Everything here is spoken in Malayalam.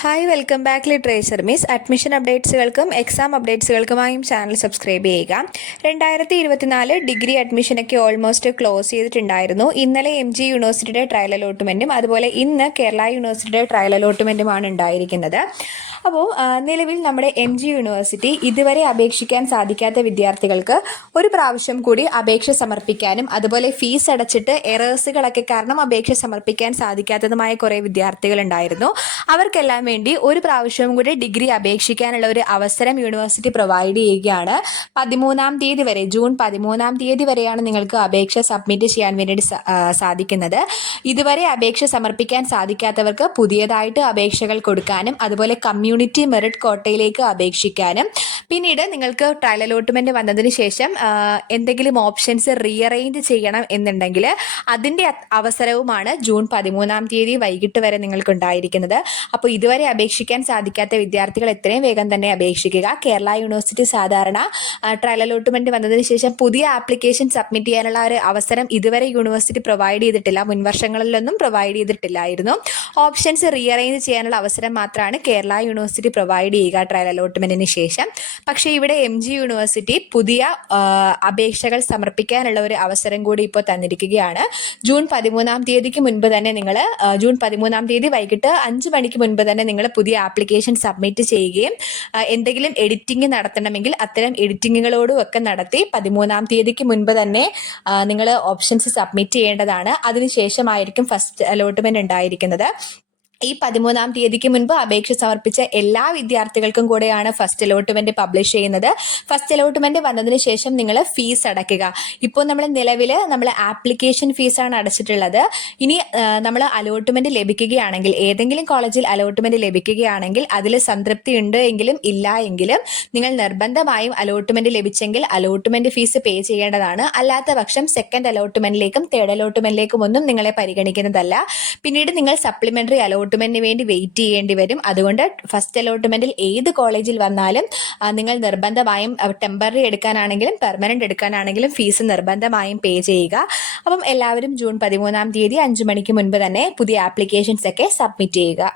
Hi, welcome back literature miss. Admission അപ്ഡേറ്റ്സുകൾക്കും എക്സാം അപ്ഡേറ്റ്സുകൾക്കുമായും ചാനൽ സബ്സ്ക്രൈബ് ചെയ്യുക. 2024 ഡിഗ്രി അഡ്മിഷനൊക്കെ ഓൾമോസ്റ്റ് ക്ലോസ് ചെയ്തിട്ടുണ്ടായിരുന്നു. ഇന്നലെ MG യൂണിവേഴ്സിറ്റിയുടെ ട്രയൽ അലോട്ട്മെൻറ്റും അതുപോലെ ഇന്ന് കേരള യൂണിവേഴ്സിറ്റിയുടെ ട്രയൽ അലോട്ട്മെൻറ്റുമാണ് ഉണ്ടായിരിക്കുന്നത്. അപ്പോൾ നിലവിൽ നമ്മുടെ MG യൂണിവേഴ്സിറ്റി ഇതുവരെ അപേക്ഷിക്കാൻ സാധിക്കാത്ത വിദ്യാർത്ഥികൾക്ക് ഒരു പ്രാവശ്യം കൂടി അപേക്ഷ സമർപ്പിക്കാനും അതുപോലെ ഫീസ് അടച്ചിട്ട് എറേഴ്സുകളൊക്കെ കാരണം അപേക്ഷ സമർപ്പിക്കാൻ സാധിക്കാത്തതുമായ കുറേ വിദ്യാർത്ഥികൾ ഉണ്ടായിരുന്നു. അവർക്കെല്ലാം വേണ്ടി ഒരു പ്രാവശ്യവും കൂടി ഡിഗ്രി അപേക്ഷിക്കാനുള്ള ഒരു അവസരം യൂണിവേഴ്സിറ്റി പ്രൊവൈഡ് ചെയ്യുകയാണ്. 13-ാം തീയതി വരെ, ജൂൺ 13-ാം തീയതി വരെയാണ് നിങ്ങൾക്ക് അപേക്ഷ സബ്മിറ്റ് ചെയ്യാൻ വേണ്ടി സാധിക്കുന്നത്. ഇതുവരെ അപേക്ഷ സമർപ്പിക്കാൻ സാധിക്കാത്തവർക്ക് പുതിയതായിട്ട് അപേക്ഷകൾ കൊടുക്കാനും അതുപോലെ കമ്മ്യൂണിറ്റി മെറിറ്റ് കോട്ടയിലേക്ക് അപേക്ഷിക്കാനും പിന്നീട് നിങ്ങൾക്ക് ട്രയൽ അലോട്ട്മെന്റ് വന്നതിന് ശേഷം എന്തെങ്കിലും ഓപ്ഷൻസ് റീഅറേഞ്ച് ചെയ്യണം എന്നുണ്ടെങ്കിൽ അതിൻ്റെ അവസരവുമാണ് ജൂൺ 13-ാം തീയതി വൈകിട്ട് വരെ നിങ്ങൾക്ക് ഉണ്ടായിരിക്കുന്നത്. അപ്പോൾ ഇതുവരെ അപേക്ഷിക്കാൻ സാധിക്കാത്ത വിദ്യാർത്ഥികൾ എത്രയും വേഗം തന്നെ അപേക്ഷിക്കുക. കേരള യൂണിവേഴ്സിറ്റി സാധാരണ ട്രയൽ അലോട്ട്മെന്റ് വന്നതിന് ശേഷം പുതിയ ആപ്ലിക്കേഷൻ സബ്മിറ്റ് ചെയ്യാനുള്ള ഒരു അവസരം ഇതുവരെ യൂണിവേഴ്സിറ്റി പ്രൊവൈഡ് ചെയ്തിട്ടില്ല. മുൻവർഷങ്ങളിലൊന്നും പ്രൊവൈഡ് ചെയ്തിട്ടില്ലായിരുന്നു. ഓപ്ഷൻസ് റീഅറേഞ്ച് ചെയ്യാനുള്ള അവസരം മാത്രമാണ് കേരള യൂണിവേഴ്സിറ്റി പ്രൊവൈഡ് ചെയ്യുക ട്രയൽ അലോട്ട്മെന്റിന് ശേഷം. പക്ഷേ ഇവിടെ MG യൂണിവേഴ്സിറ്റി പുതിയ അപേക്ഷകൾ സമർപ്പിക്കാനുള്ള ഒരു അവസരം കൂടി ഇപ്പോൾ തന്നിരിക്കുകയാണ്. ജൂൺ 13-ാം തീയതിക്ക് മുൻപ് തന്നെ നിങ്ങൾ ജൂൺ 13-ാം തീയതി വൈകിട്ട് 5 മണിക്ക് മുൻപ് തന്നെ നിങ്ങൾ പുതിയ ആപ്ലിക്കേഷൻ സബ്മിറ്റ് ചെയ്യുകയും എന്തെങ്കിലും എഡിറ്റിംഗ് നടത്തണമെങ്കിൽ അത്തരം എഡിറ്റിങ്ങുകളോടും ഒക്കെ നടത്തി 13-ാം തീയതിക്ക് മുൻപ് തന്നെ നിങ്ങൾ ഓപ്ഷൻസ് സബ്മിറ്റ് ചെയ്യേണ്ടതാണ്. അതിനുശേഷമായിരിക്കും ഫസ്റ്റ് അലോട്ട്മെന്റ് ഉണ്ടായിരിക്കുന്നത്. ഈ 13-ാം തീയതിക്ക് മുൻപ് അപേക്ഷ സമർപ്പിച്ച എല്ലാ വിദ്യാർത്ഥികൾക്കും കൂടെയാണ് ഫസ്റ്റ് അലോട്ട്മെന്റ് പബ്ലിഷ് ചെയ്യുന്നത്. ഫസ്റ്റ് അലോട്ട്മെന്റ് വന്നതിന് ശേഷം നിങ്ങൾ ഫീസ് അടയ്ക്കുക. ഇപ്പോൾ നിലവിൽ നമ്മൾ ആപ്ലിക്കേഷൻ ഫീസാണ് അടച്ചിട്ടുള്ളത്. ഇനി നമ്മൾ അലോട്ട്മെന്റ് ലഭിക്കുകയാണെങ്കിൽ, ഏതെങ്കിലും കോളേജിൽ അലോട്ട്മെന്റ് ലഭിക്കുകയാണെങ്കിൽ അതിൽ സംതൃപ്തി ഉണ്ട് എങ്കിലും ഇല്ല എങ്കിലും നിങ്ങൾ നിർബന്ധമായും അലോട്ട്മെന്റ് ലഭിച്ചെങ്കിൽ അലോട്ട്മെന്റ് ഫീസ് പേ ചെയ്യേണ്ടതാണ്. അല്ലാത്ത പക്ഷം സെക്കൻഡ് അലോട്ട്മെന്റിലേക്കും തേർഡ് അലോട്ട്മെന്റിലേക്കും ഒന്നും നിങ്ങളെ പരിഗണിക്കുന്നതല്ല. പിന്നീട് നിങ്ങൾ സപ്ലിമെന്ററി അലോട്ട്മെന്റിന് വേണ്ടി വെയിറ്റ് ചെയ്യേണ്ടി വരും. അതുകൊണ്ട് ഫസ്റ്റ് അലോട്ട്മെന്റിൽ ഏത് കോളേജിൽ വന്നാലും നിങ്ങൾ നിർബന്ധമായും ടെമ്പററി എടുക്കാനാണെങ്കിലും പെർമനന്റ് എടുക്കാനാണെങ്കിലും ഫീസ് നിർബന്ധമായും പേ ചെയ്യുക. അപ്പം എല്ലാവരും ജൂൺ 13-ാം തീയതി 5 മണിക്ക് മുൻപ് തന്നെ പുതിയ ആപ്ലിക്കേഷൻസ് ഒക്കെ സബ്മിറ്റ് ചെയ്യുക.